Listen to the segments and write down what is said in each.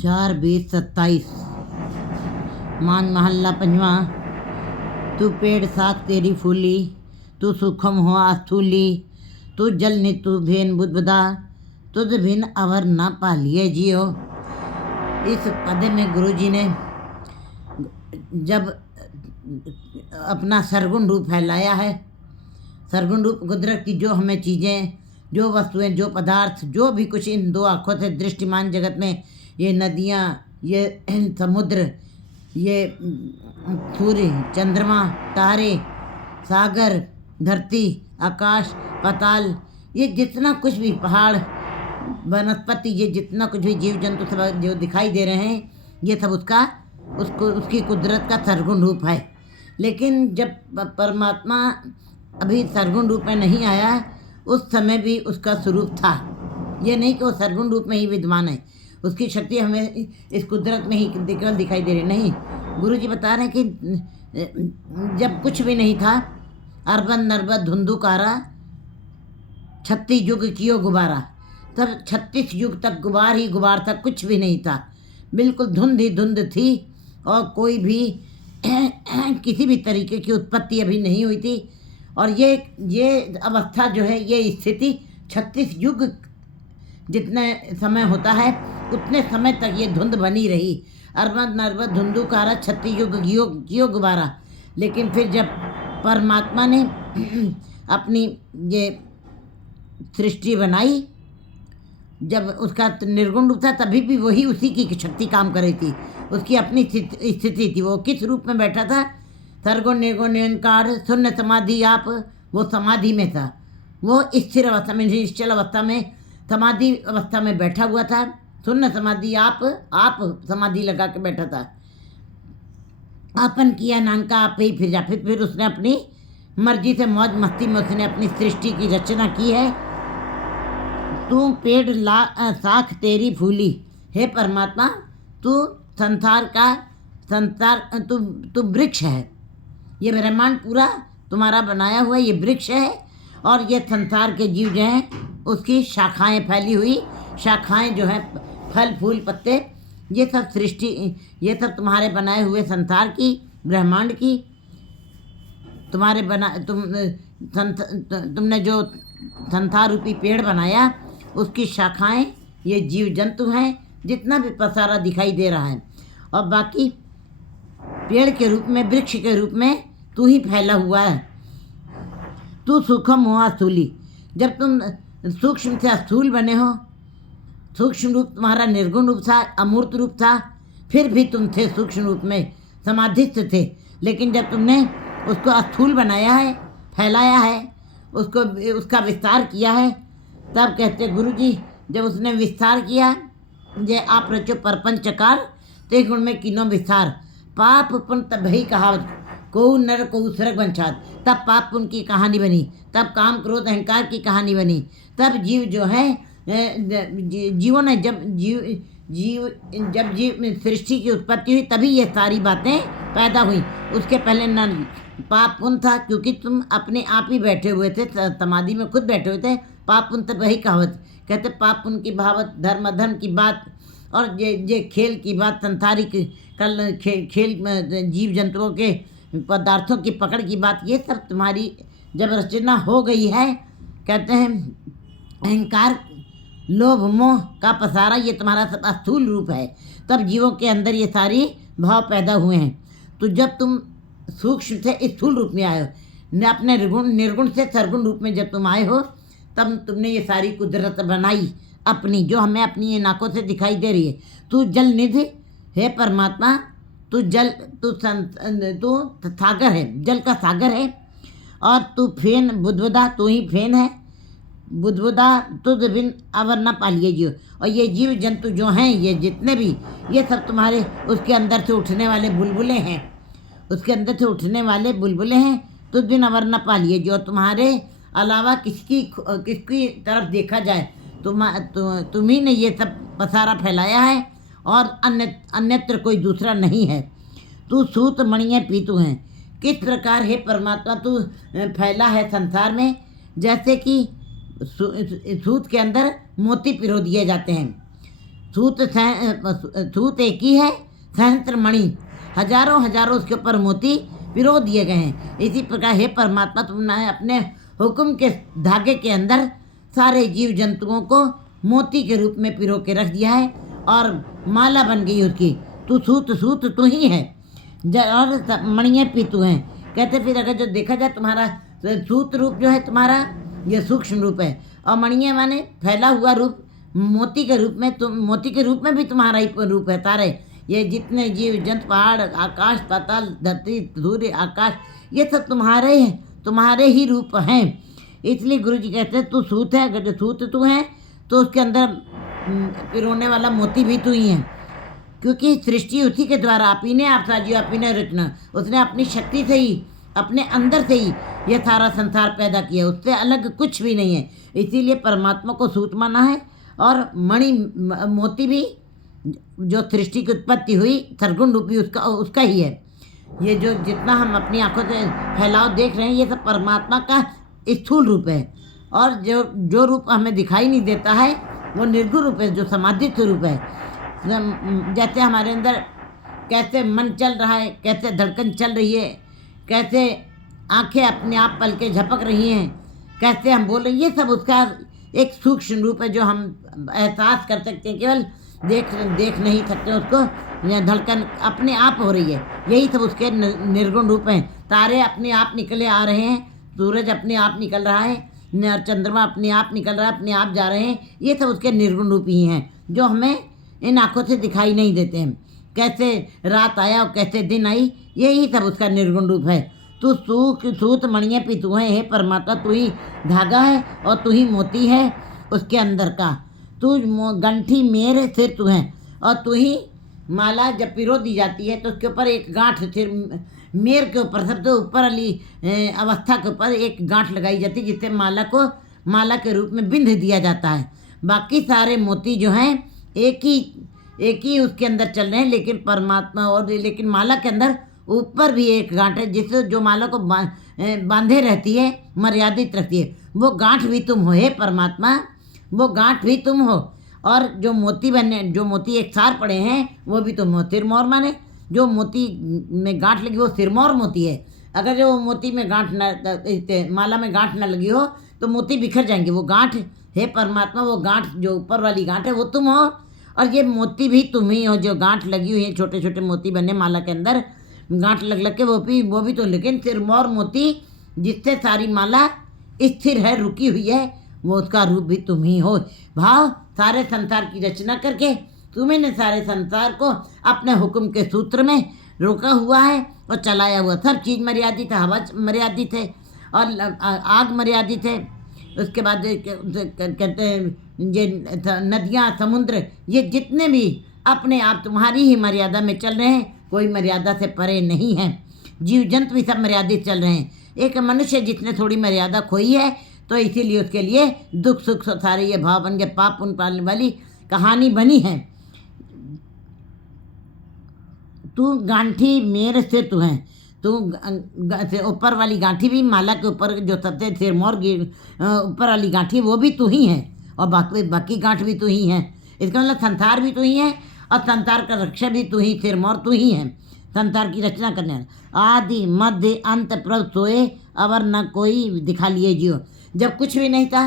4-20-27 मान महल्ला पंजवा। तू पेड़ साख तेरी फूली, तू सूखम हो आस्थूली, तू जल नि तू भेन बुधबुदा, तुझ भिन अवर न पालिए जियो। इस पद में गुरुजी ने जब अपना सरगुण रूप फैलाया है, सरगुण रूप कुदरत की जो हमें चीज़ें, जो वस्तुएं, जो पदार्थ, जो भी कुछ इन दो आँखों से दृष्टिमान जगत में, ये नदियाँ, ये समुद्र, ये सूर्य, चंद्रमा, तारे, सागर, धरती, आकाश, पाताल, ये जितना कुछ भी, पहाड़, वनस्पति, ये जितना कुछ भी जीव जंतु सब जो दिखाई दे रहे हैं, ये सब उसकी कुदरत का सरगुण रूप है। लेकिन जब परमात्मा अभी सरगुण रूप में नहीं आया, उस समय भी उसका स्वरूप था। ये नहीं कि वो सरगुण रूप में ही विद्यमान है, उसकी शक्ति हमें इस कुदरत में ही केवल दिखाई दे रही नहीं। गुरुजी बता रहे हैं कि जब कुछ भी नहीं था, अरबन नरबत धुंधुकारा, 36 युग कियो गुबारा, तब 36 युग तक गुबार ही गुबार था, कुछ भी नहीं था, बिल्कुल धुंध ही धुंध थी, और कोई भी किसी भी तरीके की उत्पत्ति अभी नहीं हुई थी। और ये अवस्था जो है, ये स्थिति 36 युग जितने समय होता है उतने समय तक ये धुंध बनी रही। अरबन नरबत धुंधुकारा 36 युग कियो गुबारा। लेकिन फिर जब परमात्मा ने अपनी ये सृष्टि बनाई, जब उसका निर्गुण रूप था, तभी भी वही उसी की शक्ति काम कर रही थी, उसकी अपनी स्थिति थी। वो किस रूप में बैठा था? सरगुण निर्गुण निरंकार शून्य समाधि आप, वो समाधि में था, वो स्थिर अवस्था में, निश्चल अवस्था में, समाधि अवस्था में बैठा हुआ था। शून्य समाधि आप समाधि लगा के बैठा था। आपन किया नानका आप ही फिर जा, फिर उसने अपनी मर्जी से मौज मस्ती में उसने अपनी सृष्टि की रचना की है। तू पेड़ साख तेरी फूली, हे परमात्मा, तू तू वृक्ष है। ये ब्रह्मांड पूरा तुम्हारा बनाया हुआ ये वृक्ष है, और ये संसार के जीव जो हैं उसकी शाखाएं फैली हुई, शाखाएं जो हैं, फल फूल पत्ते, ये सब सृष्टि, ये सब तुम्हारे बनाए हुए संसार की, ब्रह्मांड की, तुमने जो संसार रूपी पेड़ बनाया, उसकी शाखाएं ये जीव जंतु हैं, जितना भी पसारा दिखाई दे रहा है। और बाकी पेड़ के रूप में, वृक्ष के रूप में तू ही फैला हुआ है। तू सूक्ष्म हो स्थूली, जब तुम सूक्ष्म से स्थूल बने हो, सूक्ष्म रूप तुम्हारा निर्गुण रूप था, अमूर्त रूप था, फिर भी तुम थे सूक्ष्म रूप में, समाधिस्थ थे। लेकिन जब तुमने उसको स्थूल बनाया है, फैलाया है, उसका विस्तार किया है, तब कहते गुरुजी, जब उसने विस्तार किया, जे आप रचो परपंचकार, ते गुण में किनो विस्तार, पाप पुण्य तब ही कहावत, को नर को स्वर्ग बंछात, तब पाप पुण्य की कहानी बनी, तब काम क्रोध अहंकार की कहानी बनी, तब जीव जो है, जीवों ने जब जीव सृष्टि की उत्पत्ति हुई, तभी ये सारी बातें पैदा हुई। उसके पहले न पाप पुण्य था, क्योंकि तुम अपने आप ही बैठे हुए थे, समाधि में खुद बैठे हुए थे। पाप पुण्य तब वही कहावत, कहते पाप पुण्य की भावत, धर्म अधर्म की बात, और ये खेल की बात, संसारिक खेल जीव जंतुओं के पदार्थों की पकड़ की बात, ये सब तुम्हारी जब रचना हो गई है, कहते हैं अहंकार लोभ मोह का पसारा, ये तुम्हारा सब स्थूल रूप है, तब जीवों के अंदर ये सारी भाव पैदा हुए हैं। तो जब तुम सूक्ष्म से स्थूल रूप में आए हो, अपने निर्गुण से सरगुण रूप में जब तुम आए हो, तब तुमने ये सारी कुदरत बनाई अपनी, जो हमें अपनी इन आँखों से दिखाई दे रही है। तू जल निधि, हे परमात्मा, तू सागर है, जल का सागर है, और तू फेन बुधबुदा, तू ही फेन है, बुधबुदा तुझ बिन अवर न पालिए जियो। और ये जीव जंतु जो हैं, ये जितने भी, ये सब तुम्हारे उसके अंदर से उठने वाले बुलबुले हैं, उसके अंदर से उठने वाले बुलबुले हैं, तुझ बिन अवर न पालिए जियो। तुम्हारे अलावा किसकी तरफ देखा जाए, तुम ही ने ये सब पसारा फैलाया है, और अन्यत्र कोई दूसरा नहीं है। तू सूत मणियाँ पीतू हैं, किस प्रकार है परमात्मा तू फैला है संसार में, जैसे कि सूत के अंदर मोती पिरो दिए जाते हैं। सूत एक ही है, सहस्त्र मणि, हजारों हजारों उसके ऊपर मोती पिरो दिए गए हैं। इसी प्रकार हे परमात्मा, तुमने अपने हुक्म के धागे के अंदर सारे जीव जंतुओं को मोती के रूप में पिरो के रख दिया है और माला बन गई उसकी। तू सूत तू ही है और मणियाँ भी तू हैं। कहते फिर अगर जो देखा जाए तुम्हारा सूत रूप जो है तुम्हारा ये सूक्ष्म रूप है और मणियाँ माने फैला हुआ रूप, मोती के रूप में तुम, मोती के रूप में भी तुम्हारा ही रूप है। तारे ये जितने जीव जंतु, पहाड़, आकाश, पाताल, धरती, सूर्य, आकाश, ये सब तुम्हारे ही रूप हैं। इसलिए गुरु जी कहते हैं तू सूत है। अगर जो सूत तू है तो उसके अंदर पिरोने वाला मोती भी तू ही है, क्योंकि सृष्टि उसी के द्वारा आप ही ने आप साजियो, आप ही ने रचना। उसने अपनी शक्ति से ही, अपने अंदर से ही यह सारा संसार पैदा किया, उससे अलग कुछ भी नहीं है। इसीलिए परमात्मा को सूत माना है। और मणि मोती भी जो सृष्टि की उत्पत्ति हुई सरगुण रूपी उसका ही है। ये जो जितना हम अपनी आंखों से फैलाव देख रहे हैं ये सब परमात्मा का स्थूल रूप है। और जो रूप हमें दिखाई नहीं देता है वो निर्गुण रूप है, जो समाधि स्वरूप है। जैसे हमारे अंदर कैसे मन चल रहा है, कैसे धड़कन चल रही है, कैसे आंखें अपने आप पलके झपक रही हैं, कैसे हम बोल रहे हैं, ये सब उसका एक सूक्ष्म रूप है जो हम एहसास कर सकते हैं। केवल देख नहीं सकते उसको, धड़कन अपने आप हो रही है, यही सब उसके निर्गुण रूप हैं। तारे अपने आप निकले आ रहे हैं, सूरज अपने आप निकल रहा है, चंद्रमा अपने आप निकल रहा है, अपने आप जा रहे हैं, ये सब उसके निर्गुण रूप ही हैं जो हमें इन आँखों से दिखाई नहीं देते हैं। कैसे रात आया और कैसे दिन आई, यही सब उसका निर्गुण रूप है। तू सूत मणियाँ भी तू है। हे परमात्मा, तू ही धागा है और तू ही मोती है उसके अंदर का। तू गंठी मेरे सिर तू है और तू ही माला जब पिरो दी जाती है तो उसके ऊपर एक गांठ, सिर मेर के ऊपर सबसे ऊपर वाली अवस्था के ऊपर एक गांठ लगाई जाती है, जिससे माला के रूप में बिंध दिया जाता है। बाकी सारे मोती जो हैं एक ही उसके अंदर चल रहे हैं, लेकिन परमात्मा लेकिन माला के अंदर ऊपर भी एक गांठ है जिससे जो माला को बांधे रहती है, मर्यादित रखती है। वो गांठ भी तुम हो हे परमात्मा, वो गांठ भी तुम हो। और जो मोती एक सार पड़े हैं वो भी तुम हो। सिरमौर माने जो मोती में गांठ लगी वो सिरमौर मोती है। अगर जो मोती में गांठ न, माला में गांठ न लगी हो तो मोती बिखर जाएंगे। वो गांठ हे परमात्मा, वो गांठ जो ऊपर वाली गांठ है वो तुम हो और ये मोती भी तुम ही हो। जो गांठ लगी हुई है, छोटे छोटे मोती बने माला के अंदर, गांठ लग के वो भी तो, लेकिन सिरमौर मोती जिससे सारी माला स्थिर है, रुकी हुई है, वो उसका रूप भी तुम ही हो। भाव सारे संसार की रचना करके तुम्हें ने सारे संसार को अपने हुक्म के सूत्र में रोका हुआ है और चलाया हुआ। सब चीज़ मर्यादित है, हवा मर्यादित है और आग मर्यादित है। उसके बाद कहते हैं ये नदियाँ, समुद्र, ये जितने भी अपने आप तुम्हारी ही मर्यादा में चल रहे हैं, कोई मर्यादा से परे नहीं है। जीव जंतु भी सब मर्यादित चल रहे हैं। एक मनुष्य जिसने थोड़ी मर्यादा खोई है तो इसीलिए उसके लिए दुख सुख सारे ये भाव बन गए, पाप पुण्य पालने वाली कहानी बनी है। तू गांठी मेरे से तू है। तू ऊपर वाली गांठी भी माला के ऊपर जो सबसे सिरमौर ऊपर वाली गांठी वो भी तू ही है और बाकी गांठ भी तू ही है। इसका मतलब संसार भी तू ही है और संसार का रक्षा भी तू ही, सिरमौर तू ही है संसार की रचना करने वाला। आदि मध्य अंत प्रभ सोए अवर न कोई दिखा लिए जियो। जब कुछ भी नहीं था,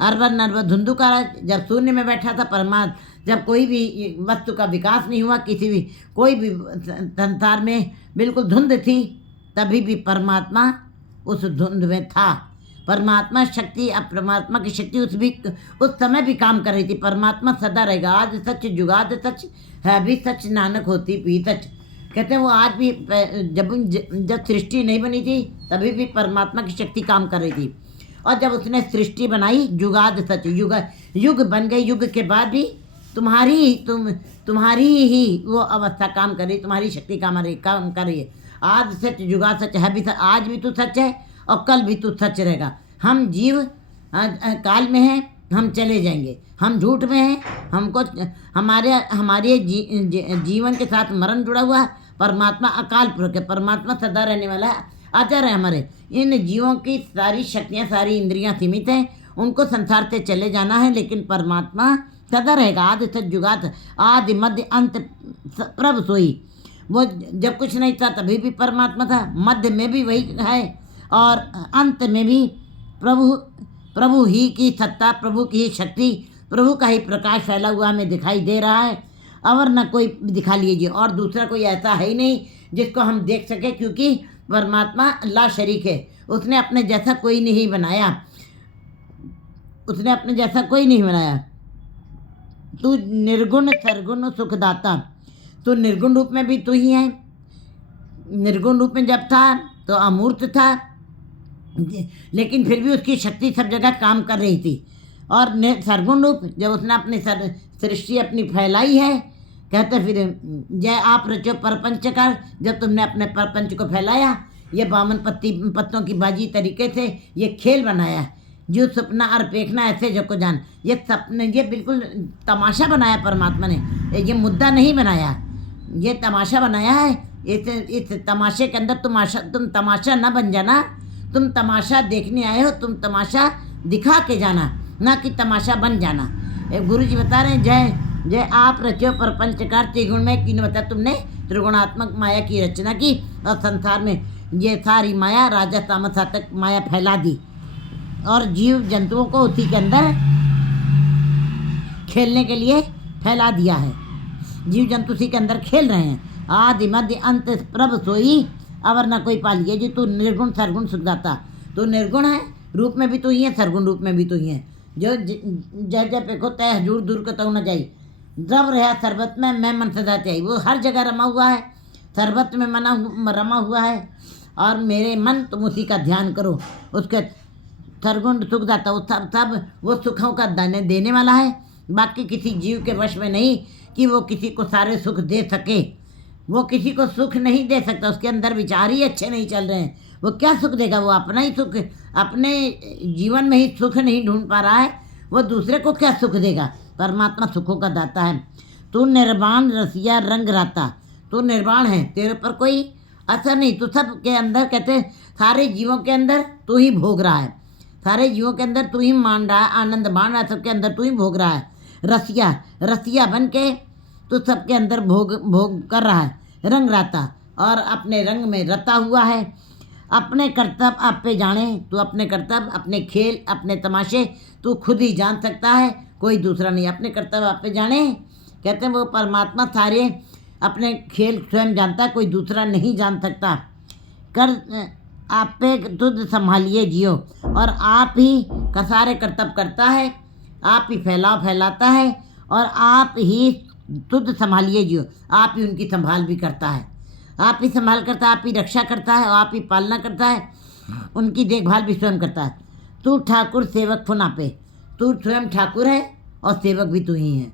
अरबर नरबर धुंधुकार, जब शून्य में बैठा था परमात्मा, जब कोई भी वस्तु का विकास नहीं हुआ, कोई भी संसार में बिल्कुल धुंध थी, तभी भी परमात्मा उस धुंध में था। परमात्मा शक्ति, अब परमात्मा की शक्ति उस समय भी काम कर रही थी। परमात्मा सदा रहेगा। आज सच जुगाद सच है भी सच, नानक होती भी सच। कहते हैं वो आज भी, जब सृष्टि नहीं बनी थी तभी भी परमात्मा की शक्ति काम कर रही थी। और जब उसने सृष्टि बनाई, जुगाद सच, युग बन गई। युग के बाद भी तुम्हारी ही वो अवस्था काम कर रही, तुम्हारी शक्ति काम कर रही है। आज सच जुगाद सच है भी सच, आज भी तू सच है और कल भी तू सच रहेगा। हम जीव काल में हैं, हम चले जाएंगे। हम झूठ में हैं, हमको हमारे जीवन के साथ मरण जुड़ा हुआ है। परमात्मा अकाल पुरख है, परमात्मा सदा रहने वाला है, अजर है। हमारे इन जीवों की सारी शक्तियाँ, सारी इंद्रियाँ सीमित हैं, उनको संसार से चले जाना है, लेकिन परमात्मा सदा रहेगा। आदि सच जुगात, आदि मध्य अंत प्रभु सोई। वो जब कुछ नहीं था तभी भी परमात्मा था, मध्य में भी वही है और अंत में भी प्रभु ही की सत्ता, प्रभु की ही शक्ति, प्रभु का ही प्रकाश फैला हुआ हमें दिखाई दे रहा है। और न कोई दिखा लीजिए, और दूसरा कोई ऐसा है ही नहीं जिसको हम देख सके, क्योंकि परमात्मा ला शरीक है। उसने अपने जैसा कोई नहीं बनाया, उसने अपने जैसा कोई नहीं बनाया। तू निर्गुण सरगुण सुखदाता, तो निर्गुण रूप में भी तू ही है। निर्गुण रूप में जब था तो अमूर्त था, लेकिन फिर भी उसकी शक्ति सब जगह काम कर रही थी। और सरगुण रूप जब उसने अपनी सृष्टि अपनी फैलाई है, कहते फिर जय आप रचो परपंच कर, जब तुमने अपने परपंच को फैलाया, ये 52 पत्तों की बाजी तरीके से ये खेल बनाया। जो सपना और देखना ऐसे जो को जान, ये सपने, ये बिल्कुल तमाशा बनाया परमात्मा ने, ये मुद्दा नहीं बनाया, ये तमाशा बनाया है। इस तमाशे के अंदर तुम तमाशा न बन जाना, तुम तमाशा देखने आए हो, तुम तमाशा दिखा के जाना, ना कि तमाशा बन जाना। गुरु जी बता रहे हैं जय जय आप रचो प्रपंच कर, त्रिगुण में किन बता, तुमने त्रिगुणात्मक माया की रचना की और संसार में ये सारी माया राजा तामस तक माया फैला दी और जीव जंतुओं को उसी के अंदर खेलने के लिए फैला दिया है। जीव जंतु उसी के अंदर खेल रहे हैं। आदि मध्य अंत प्रभु सोई, अवर न कोई पालिए। जी तू निर्गुण सरगुण सुखदाता, तू निर्गुण है, रूप में भी तू ही है, सरगुण रूप में भी तू ही है। जो जय जय पे को तय हजूर दूर को तऊ न जाई, जब रहा सरबत में मैं मन सदा त्याई। वो हर जगह रमा हुआ है, सरबत में रमा हुआ है, और मेरे मन तुम उसी का ध्यान करो। उसके सरगुण सुखदाता, वो सब वो सुखों का देने वाला है, बाकी किसी जीव के वश में नहीं कि वो किसी को सारे सुख दे सके। वो किसी को सुख नहीं दे सकता, उसके अंदर विचार ही अच्छे नहीं चल रहे हैं। वो क्या सुख देगा? वो अपना ही सुख, अपने जीवन में ही सुख नहीं ढूंढ पा रहा है, वो दूसरे को क्या सुख देगा? परमात्मा सुखों का दाता है। तू निर्वाण रसिया रंग राता, तू निर्वाण है, तेरे ऊपर कोई असर नहीं। तू सब के अंदर, कहते सारे जीवों के अंदर तू ही भोग रहा है, सारे जीवों के अंदर तू ही मान रहा है, आनंद मान रहा है, सबके अंदर तू ही भोग रहा है। रसिया बन के तू सबके अंदर भोग कर रहा है। रंग राता, और अपने रंग में रता हुआ है। अपने कर्तव्य आप पे जाने, तू अपने कर्तव्य, अपने खेल, अपने तमाशे तू खुद ही जान सकता है, कोई दूसरा नहीं। अपने कर्तव्य आप पे जाने, कहते हैं वो परमात्मा सारे अपने खेल स्वयं जानता है, कोई दूसरा नहीं जान सकता। कर आप पे तुझ संभालिए जियो, और आप ही का सारे कर्तव्य करता है, आप ही फैलाता है, और आप ही तुझ संभालिए जियो, आप ही उनकी संभाल भी करता है, आप ही संभाल करता है, आप ही रक्षा करता है, और आप ही पालना करता है, उनकी देखभाल भी स्वयं करता है। तू ठाकुर सेवक फुना पे, तू स्वयं ठाकुर है और सेवक भी तू ही है,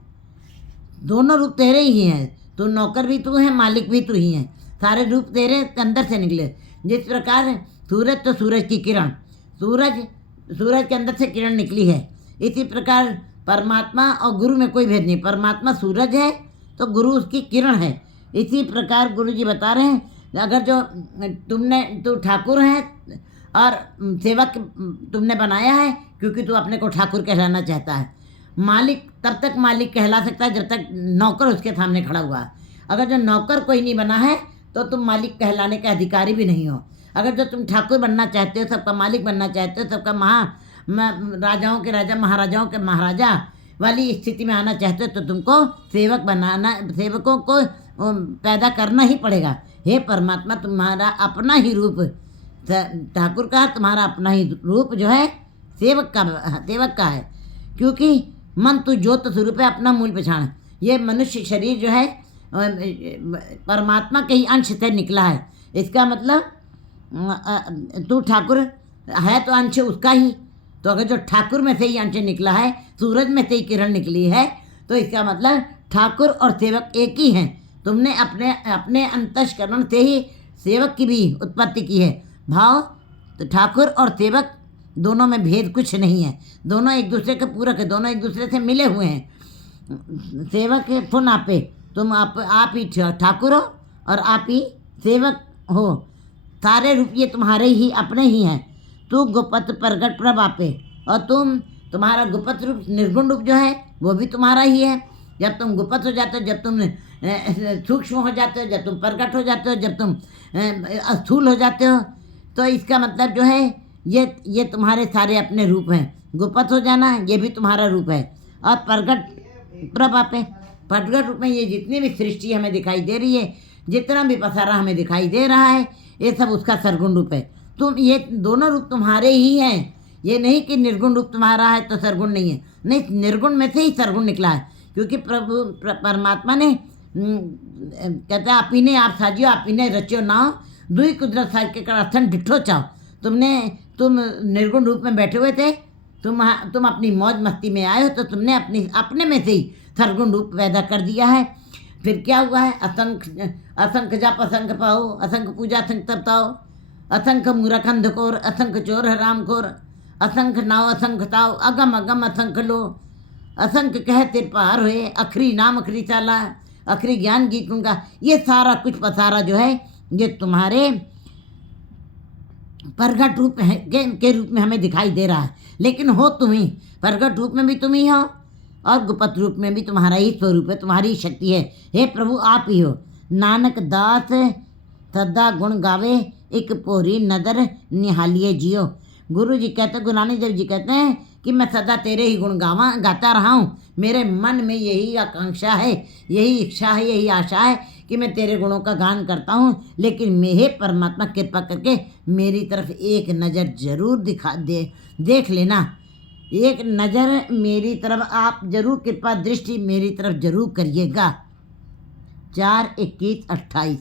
दोनों रूप तेरे ही हैं। तू नौकर भी तू है, मालिक भी तू ही है, सारे रूप तेरे अंदर से निकले। जिस प्रकार सूरज तो सूरज की किरण, सूरज के अंदर से किरण निकली है, इसी प्रकार परमात्मा और गुरु में कोई भेद नहीं। परमात्मा सूरज है तो गुरु उसकी किरण है। इसी प्रकार गुरु जी बता रहे हैं, अगर जो तू ठाकुर है और सेवक तुमने बनाया है, क्योंकि तू अपने को ठाकुर कहलाना चाहता है। मालिक तब तक मालिक कहला सकता है जब तक नौकर उसके सामने खड़ा हुआ है। अगर जो नौकर कोई नहीं बना है तो तुम मालिक कहलाने के अधिकारी भी नहीं हो। अगर जो तुम ठाकुर बनना चाहते हो, सबका मालिक बनना चाहते हो, सबका राजाओं के राजा, महाराजाओं के महाराजा वाली स्थिति में आना चाहते हो, तो तुमको सेवक बनाना, सेवकों को पैदा करना ही पड़ेगा। हे परमात्मा, तुम्हारा अपना ही रूप, ठाकुर का तुम्हारा अपना ही रूप जो है सेवक का है, क्योंकि मन तू ज्योत स्वरूप है, अपना मूल पहचान। ये मनुष्य शरीर जो है परमात्मा के ही अंश से निकला है। इसका मतलब तू ठाकुर है तो अंश उसका ही, तो अगर जो ठाकुर में से ही अंश निकला है, सूरज में से ही किरण निकली है, तो इसका मतलब ठाकुर और सेवक एक ही हैं। तुमने अपने अंतःकरण से ही सेवक की भी उत्पत्ति की है। भाव तो ठाकुर और सेवक दोनों में भेद कुछ नहीं है, दोनों एक दूसरे के पूरक है, दोनों एक दूसरे से मिले हुए हैं। सेवक है फुन आपे, तुम आप ही ठाकुर हो और आप ही सेवक हो, सारे रूप ये तुम्हारे ही अपने ही हैं। तू गुप्त प्रगट प्रभ आपे, और तुम्हारा गुप्त रूप निर्गुण रूप जो है वो भी तुम्हारा ही है। जब तुम गुप्त हो जाते हो, जब तुम सूक्ष्म हो जाते हो, जब तुम प्रकट हो जाते हो, जब तुम स्थूल हो जाते हो, तो इसका मतलब जो है ये तुम्हारे सारे अपने रूप हैं। गुप्त हो जाना ये भी तुम्हारा रूप है, और प्रकट प्रभाव है। प्रकट रूप में ये जितनी भी सृष्टि हमें दिखाई दे रही है, जितना भी पसारा हमें दिखाई दे रहा है, ये सब उसका सरगुण रूप है। तुम ये दोनों रूप तुम्हारे ही हैं। ये नहीं कि निर्गुण रूप तुम्हारा है तो सरगुण नहीं है, नहीं, निर्गुण में से ही सरगुण निकला है। क्योंकि प्रभु परमात्मा ने कहता है आप ही ने आप साजियो, आप ही ने रचियो नाव, दुई कुदरत साज के अथन डिठो चाहो। तुम निर्गुण रूप में बैठे हुए थे, तुम अपनी मौज मस्ती में आए हो, तो तुमने अपने में से ही सरगुण रूप पैदा कर दिया है। फिर क्या हुआ है? असंख्य जाप असंख्य पाओ, असंख्य पूजा असंख्य तपताओ, असंख्य मूर्ख अंधकोर, असंख्य चोर हरामखोर, असंख्य नाव असंख्य ताओ, अगम अगम असंख्य लो, असंख्य कह तिर पार हुए, अखरी नाम अखरी चाला, अखरी ज्ञान गीत उनका। ये सारा कुछ पसारा जो है ये तुम्हारे प्रगट रूप के रूप में हमें दिखाई दे रहा है, लेकिन हो तुम ही। प्रगट रूप में भी तुम ही हो और गुप्त रूप में भी तुम्हारा ही स्वरूप है, तुम्हारी शक्ति है। हे प्रभु आप ही हो। नानक दास सदा गुण गावे, एक पोरी नदर निहालिए जियो। गुरु जी कहते, गुरु नानक देव जी कहते हैं कि मैं सदा तेरे ही गुण गाता रहा हूँ। मेरे मन में यही आकांक्षा है, यही इच्छा है, यही आशा है कि मैं तेरे गुणों का गान करता हूँ। लेकिन मेरे परमात्मा कृपा करके मेरी तरफ एक नज़र जरूर देख लेना, एक नज़र मेरी तरफ आप जरूर कृपा दृष्टि मेरी तरफ जरूर करिएगा। 4/21/28।